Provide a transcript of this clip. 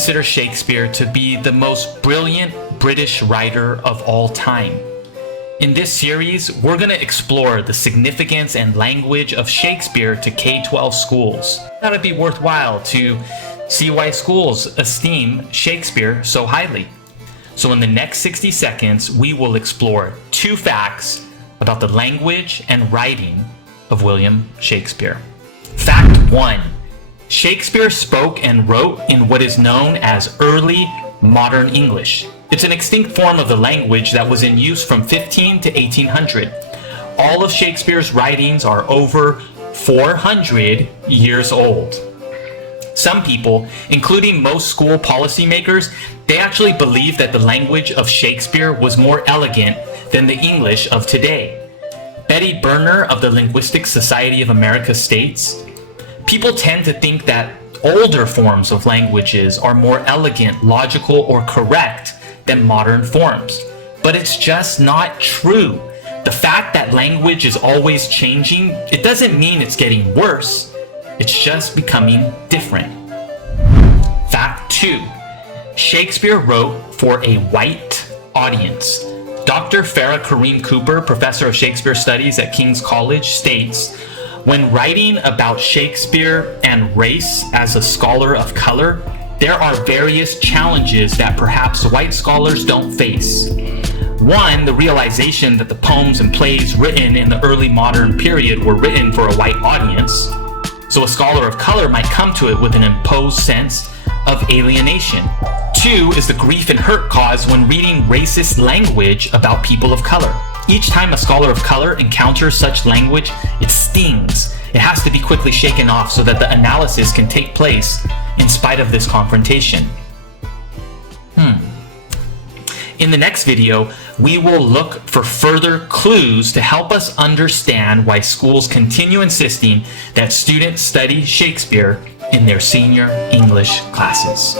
consider Shakespeare to be the most brilliant British writer of all time. In this series, we're going to explore the significance and language of Shakespeare to K-12 schools. That would be worthwhile to see why schools esteem Shakespeare so highly. So in the next 60 seconds, we will explore 2 facts about the language and writing of William Shakespeare. Fact 1. Shakespeare spoke and wrote in what is known as early modern English. It's an extinct form of the language that was in use from 15 to 1800. All of Shakespeare's writings are over 400 years old. Some people, including most school policymakers, they actually believe that the language of Shakespeare was more elegant than the English of today. Betty Berner of the Linguistic Society of America states, "People tend to think that older forms of languages are more elegant, logical, or correct than modern forms. But it's just not true. The fact that language is always changing, it doesn't mean it's getting worse. It's just becoming different." Fact 2. Shakespeare wrote for a white audience. Dr. Farah Kareem Cooper, professor of Shakespeare Studies at King's College, states, "When writing about Shakespeare and race as a scholar of color, there are various challenges that perhaps white scholars don't face. One, the realization that the poems and plays written in the early modern period were written for a white audience. So a scholar of color might come to it with an imposed sense of alienation. 2 is the grief and hurt caused when reading racist language about people of color. Each time a scholar of color encounters such language, it stings. It has to be quickly shaken off so that the analysis can take place in spite of this confrontation." In the next video, we will look for further clues to help us understand why schools continue insisting that students study Shakespeare in their senior English classes.